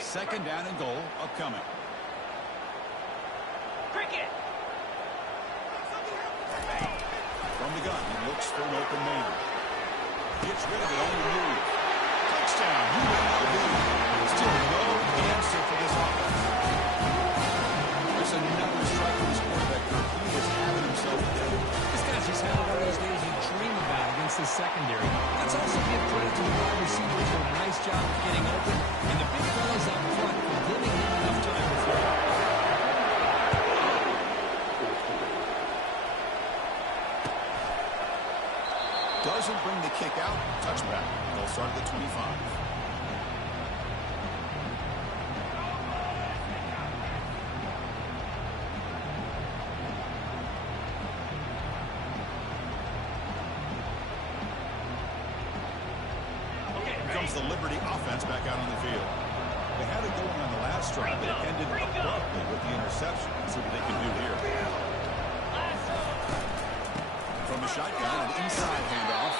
Second down and goal upcoming. Cricket. From the gun, he looks for an open man. Gets rid of it on the move. Touchdown. Still no answer for this offense. There's another strike from his quarterback. He is having himself a day. This guy's just having one of those days you dream about against the secondary. Let's also give credit to the wide receivers for a nice job of getting open, and the big fellas up front for giving him enough time to throw. Doesn't bring the kick out. Touchback. They'll start at the 25. The Liberty offense back out on the field. They had it going on the last drive, but it ended abruptly with the interception. Let's see what they can do here. From the shotgun, an inside handoff.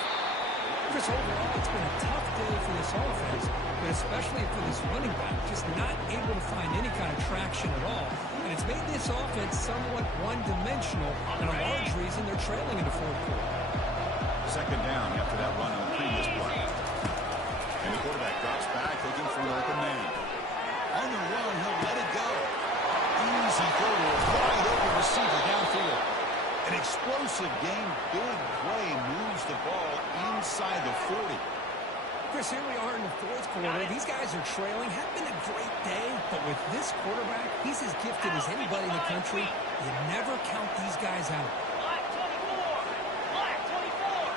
Chris, overall, it's been a tough day for this offense, but especially for this running back, just not able to find any kind of traction at all. And it's made this offense somewhat one-dimensional, and a large reason they're trailing in the fourth quarter. Second down after that run on the previous play. And the quarterback drops back, looking for an open man. On the run, he'll let it go. Easy throw, wide open receiver downfield. An explosive game, big play, moves the ball inside the 40. Chris, here we are in the fourth quarter. These guys are trailing. Have been a great day, but with this quarterback, he's as gifted as anybody in the country. You never count these guys out. Black 24. Black 24.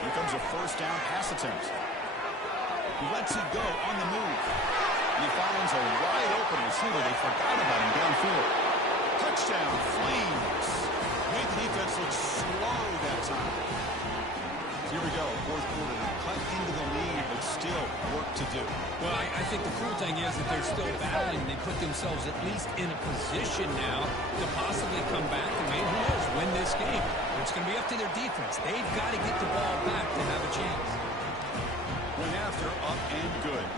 Here comes a first down pass attempt. He lets it go on the move. And he finds a wide open receiver. They forgot about him downfield. Touchdown, Flames. Made the defense look slow that time. Here we go, fourth quarter. They cut into the lead, but still work to do. Well, I think the cool thing is that they're still battling. They put themselves at least in a position now to possibly come back and maybe, who knows, win this game. But it's going to be up to their defense. They've got to get the ball back to have a chance. Went after, up and good.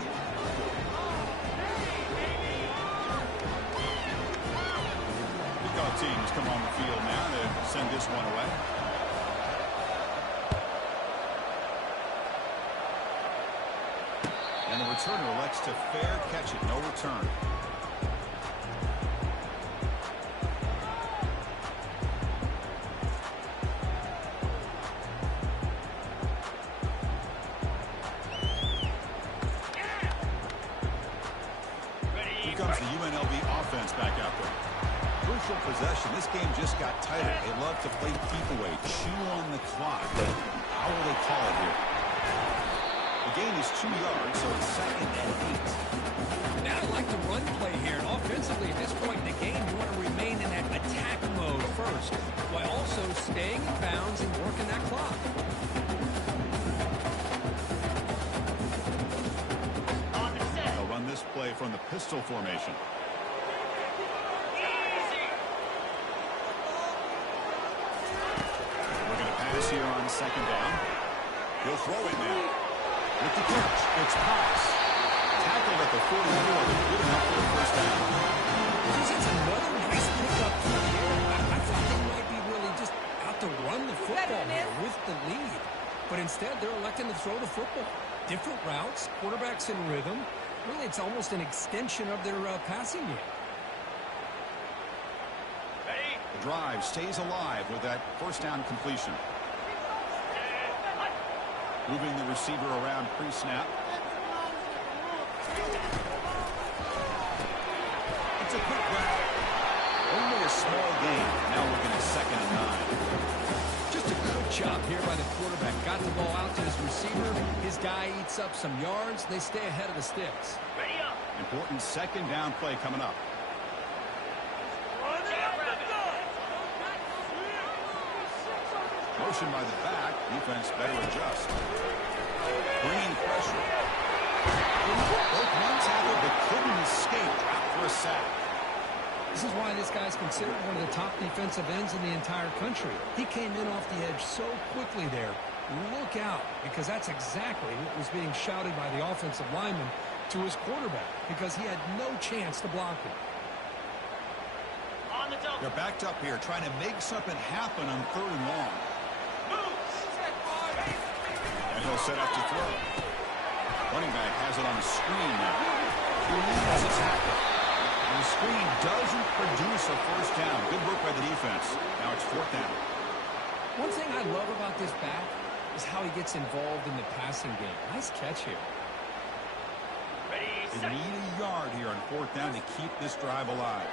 Kickoff teams come on the field now to send this one away. And the returner elects to fair catch it. No return. Here comes the UNLV offense back out there. Crucial possession. This game just got tighter. They love to play keep away, chew on the clock. How will they call it here? The gain is 2 yards, so it's 2nd and 8. Now I like the run play here. And offensively, at this point in the game, you want to remain in that attack mode first, while also staying in bounds and working that clock. They'll run this play from the pistol formation. We're going to pass here on 2nd down. He'll throw it now. With the catch, it's pass. Tackled at the 44, but good enough for the first down. This is another nice pickup through the air. I thought they might be really just out to run the football here with the lead. But instead, they're electing to throw the football. Different routes, quarterbacks in rhythm. Really, it's almost an extension of their passing game. The drive stays alive with that first down completion. Moving the receiver around pre-snap. It's a quick grab. Only a small gain. Now looking at 2nd and 9. Just a good job here by the quarterback. Got the ball out to his receiver. His guy eats up some yards. They stay ahead of the sticks. Important 2nd down play coming up. Motion by the back. Defense better adjust. Bringing pressure. Both one tackle but couldn't escape. Dropped for a sack. This is why this guy's considered one of the top defensive ends in the entire country. He came in off the edge so quickly there. Look out, because that's exactly what was being shouted by the offensive lineman to his quarterback, because he had no chance to block him. They're backed up here, trying to make something happen on 3rd and long. And he'll set up to throw. Running back has it on the screen now. He leads a tackle. And the screen doesn't produce a first down. Good work by the defense. Now it's 4th down. One thing I love about this back is how he gets involved in the passing game. Nice catch here. They need a yard here on 4th down to keep this drive alive.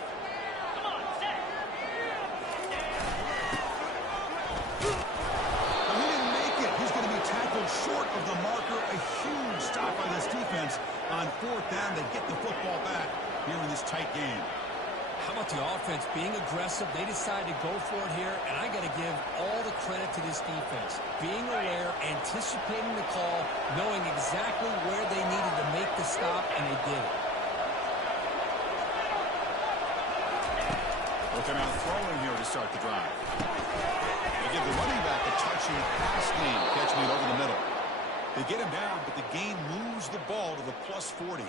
Short of the marker, a huge stop by this defense on 4th down to get the football back here in this tight game. How about the offense being aggressive? They decided to go for it here, and I got to give all the credit to this defense. Being aware, anticipating the call, knowing exactly where they needed to make the stop, and they did it. Looking out throwing here to start the drive. They give the running back a touching pass game. Catch me over the middle. They get him down, but the gain moves the ball to the +40.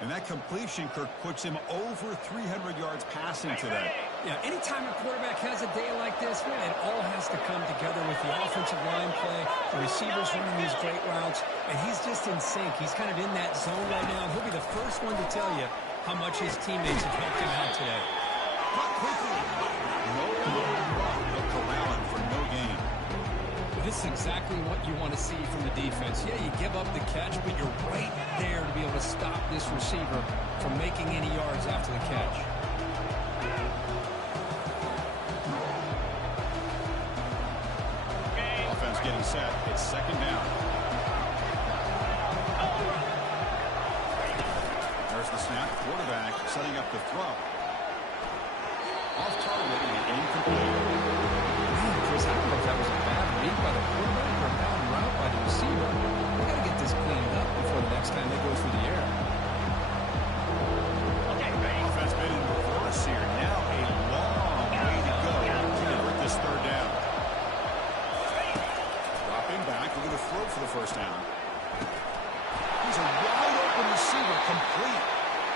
And that completion, Kirk, puts him over 300 yards passing today. Yeah, anytime a quarterback has a day like this, man, it all has to come together with the offensive line play, the receivers running these great routes, and he's just in sync. He's kind of in that zone right now. He'll be the first one to tell you how much his teammates have helped him out today. Cut quickly. No run. They'll corral him for no gain. This is exactly what you want to see from the defense. Yeah, you give up the catch, but you're right there to be able to stop this receiver from making any yards after the catch. Offense getting set. It's 2nd down. There's the snap. Quarterback setting up the throw. Off target and incomplete. Chris, I don't know if that was a bad read by the quarterback or a bad route by the receiver. We got to get this cleaned up before the next time they go through the air. Offense been in reverse here. Now a long way to go to convert this 3rd down. Dropping back. We're going to throw for the first down. He's a wide open receiver, complete.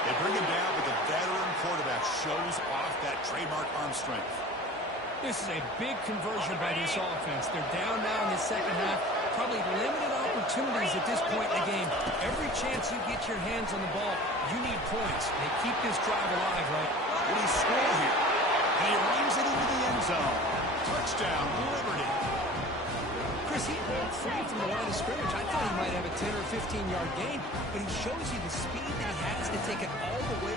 They bring him down, but the veteran quarterback shows off that trademark arm strength. This is a big conversion by this offense. They're down now in the second half. Probably limited opportunities at this point in the game. Every chance you get your hands on the ball, you need points. They keep this drive alive, right? Will he score here? And he runs it into the end zone. Touchdown, Liberty. Chris, he broke free from the line of scrimmage. I thought he might have a 10 or 15-yard gain, but he shows you the speed that he has to take it all the way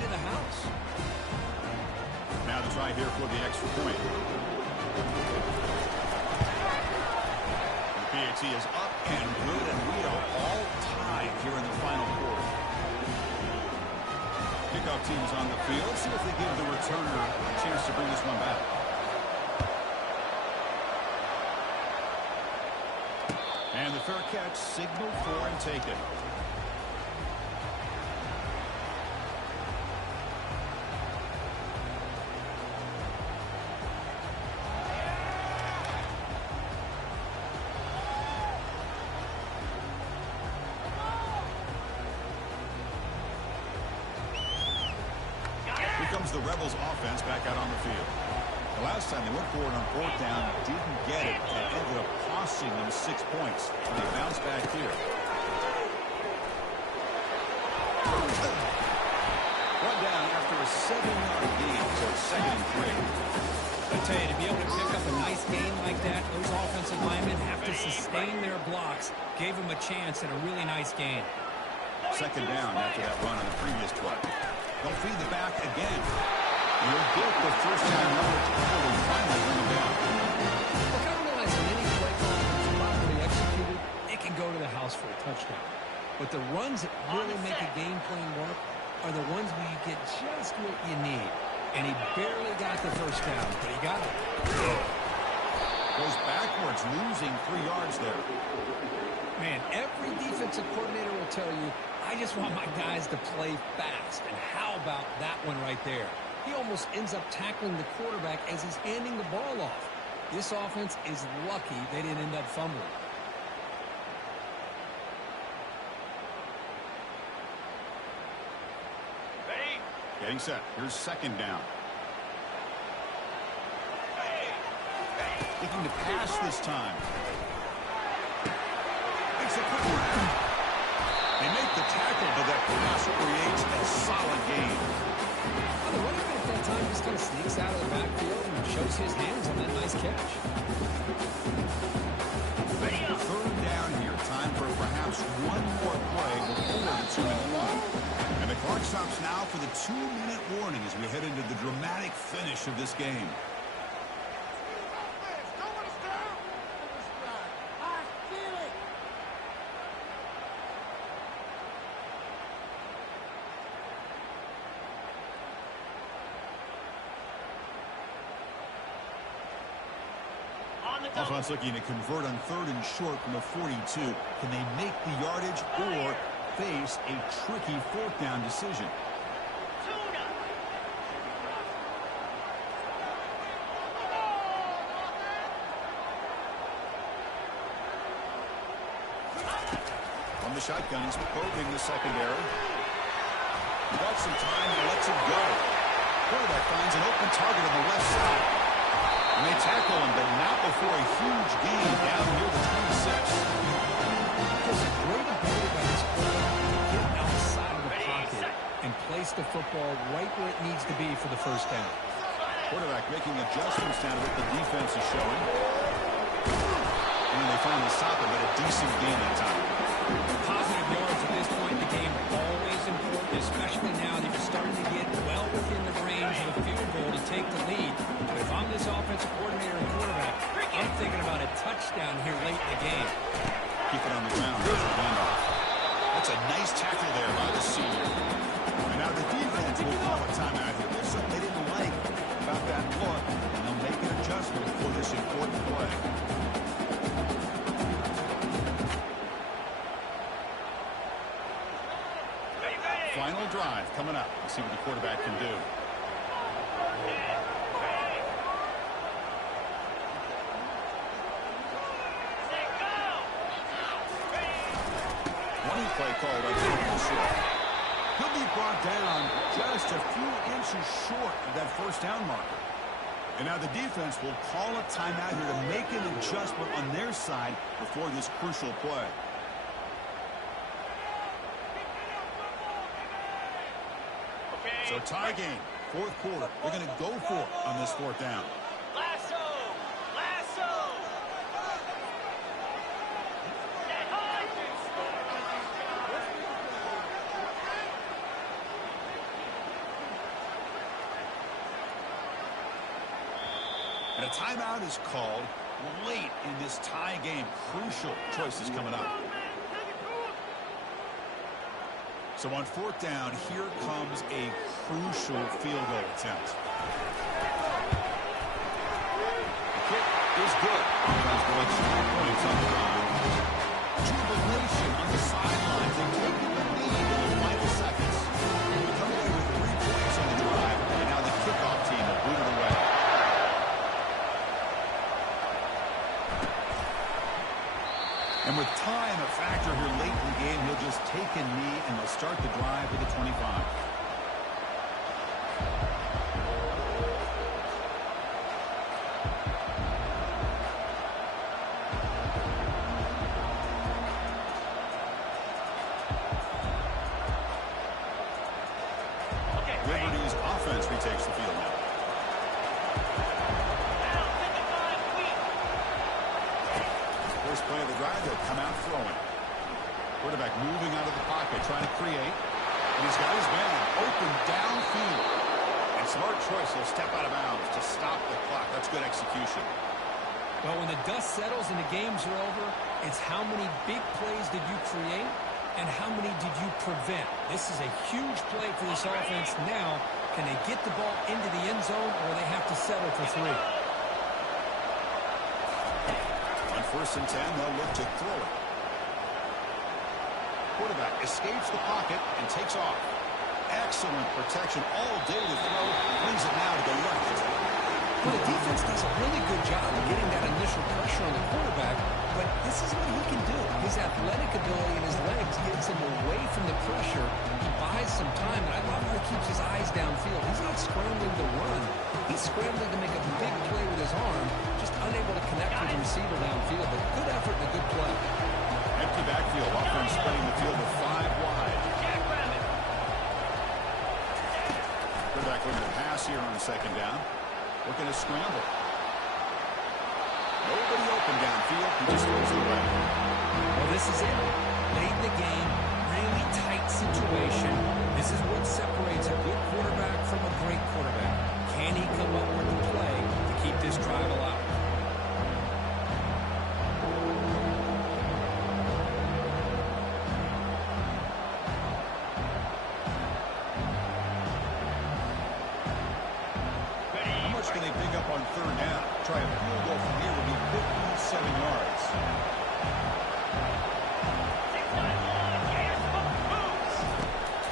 They'll try here for the extra point. The PAT is up and good, and we are all tied here in the final quarter. Kickoff team is on the field. Let's see if they give the returner a chance to bring this one back. And the fair catch signaled for and taken. Here comes the Rebels offense back out on the field. The last time they went forward on fourth down, didn't get it, and ended up costing them 6 points. And they bounce back here. One down after a 7-yard gain, so it's 2nd and 3. I tell you, to be able to pick up a nice gain like that, those offensive linemen have to sustain their blocks. Gave them a chance at a really nice gain. 2nd down after that run on the previous play. They'll feed the back again. You'll get the first down yardage before they finally bring them down. Look, I realize that any play call that's properly executed, it can go to the house for a touchdown. But the runs that really make a game plan work are the ones where you get just what you need. And he barely got the first down, but he got it. Goes backwards, losing 3 yards there. Man, every defensive coordinator will tell you, I just want my guys to play fast. And how about that one right there? He almost ends up tackling the quarterback as he's handing the ball off. This offense is lucky they didn't end up fumbling. Ready? Getting set. Here's 2nd down. Looking to pass this time. Makes a quick one. They make the tackle, but that pass creates a solid gain. Well, the running back that time just kind of sneaks out of the backfield and shows his hands on that nice catch. Ready up. 3rd down here. Time for perhaps one more play before the 2-minute one. And the clock stops now for the 2-minute warning as we head into the dramatic finish of this game. Offense looking to convert on 3rd and short from the 42. Can they make the yardage or face a tricky 4th down decision? Tuna. From the shotgun, he's probing the secondary. Got some time and lets it go. Quarterback finds an open target on the left side. And they tackle him, but not before a huge gain down near the 26. There's a great ability by this quarterback to get outside of the pocket and place the football right where it needs to be for the first down. Quarterback making adjustments down to what the defense is showing. And they finally stop him, but a decent gain that time. Positive yards at this point in the game are always important, especially now that you're starting to get well within the range of a field goal to take the lead. But if I'm this offensive coordinator and quarterback, I'm thinking about a touchdown here late in the game. Keep it on the ground. There's a handoff. That's a nice tackle there by the senior. And now the defense will call a timeout here. There's something they didn't like about that look, and they'll make an adjustment for this important play. Final drive coming up. Let's see what the quarterback can do. Running play called on 4th and short. He'll be brought down just a few inches short of that first down marker. And now the defense will call a timeout here to make an adjustment on their side before this crucial play. So tie game, 4th quarter. They're going to go for it on this 4th down. Lasso. Lasso. Get high. And a timeout is called late in this tie game. Crucial choices coming up. So on fourth down, here comes a crucial field goal attempt. The kick is good. Offense going 2 points on the drive. Jubilation on the sidelines. They've taken the lead in the final seconds. They come away with 3 points on the drive, and now the kickoff team will boot it away. And with time a factor here late in the game, he'll just take a knee and they'll start the drive with a 25. Liberty's offense retakes the field now. First play of the drive, they'll come out throwing. Quarterback moving out of the pocket, trying to create. And he's got his man open downfield. And smart choice, he'll step out of bounds to stop the clock. That's good execution. Well, when the dust settles and the games are over, it's how many big plays did you create and how many did you prevent. This is a huge play for this offense. Now, can they get the ball into the end zone or they have to settle for 3? First and 10, they'll look to throw it. Quarterback escapes the pocket and takes off. Excellent protection all day to throw. Brings it now to the left. Well, the defense does a really good job of getting that initial pressure on the quarterback, but this is what he can do. His athletic ability and his legs gets him away from the pressure. He buys some time, and I love how he keeps his eyes downfield. He's not scrambling to run. He's scrambling to make a big play with his arm, just unable to connect with the receiver downfield. But good effort and a good play. Empty backfield. Offense spreading the field with 5 wide. Quarterback looking to pass here on second down. Looking to scramble. Nobody open downfield. He just throws it away. Well, this is it. Late in the game, really tight situation. This is what separates a good quarterback from a great quarterback. Can he come up with the play to keep this drive alive? How much can they pick up on third down? Try a field goal from here would be 57 yards.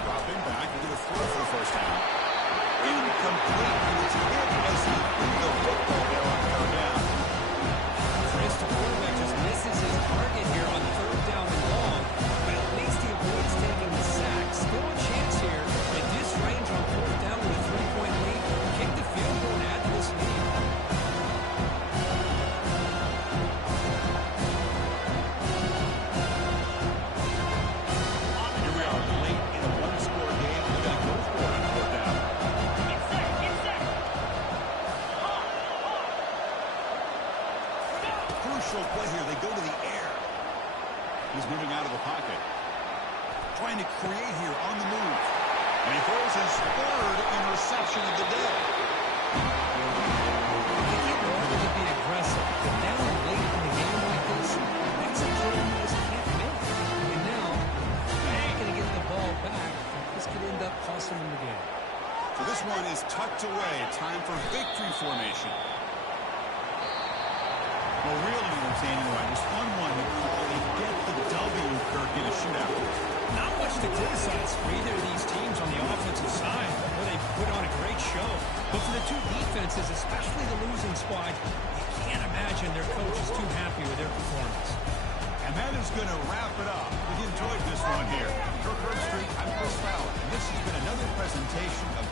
Dropping back, they're going to throw for the first down. Incomplete. He was hit as he threw the football there on third down. Chris, the quarterback just misses his target here on third down and long, but at least he avoids taking the sack. Still a chance here at this range on fourth down with a 3-point lead. Kick the field goal and add to this lead. Here we are late in a one-score game. They're going to go for it on fourth down. Crucial play here. They go to the air. He's moving out of the pocket. Trying to create here on the move. And he throws his third interception of the day. He wanted to be aggressive, but down late in the game like this, that's a play you just can't make. And now, they're not going to get the ball back. This could end up costing them the game. So this one is tucked away. Time for victory formation. Well, really entertaining one. It was fun one to get the W, Kirk, in a shootout. Not much to criticize for either of these teams on the offensive side, where they put on a great show. But for the two defenses, especially the losing squad, you can't imagine their coach is too happy with their performance. And that is going to wrap it up. We enjoyed this one here. Kirk Herbstreit, I'm Chris Fowler, and this has been another presentation of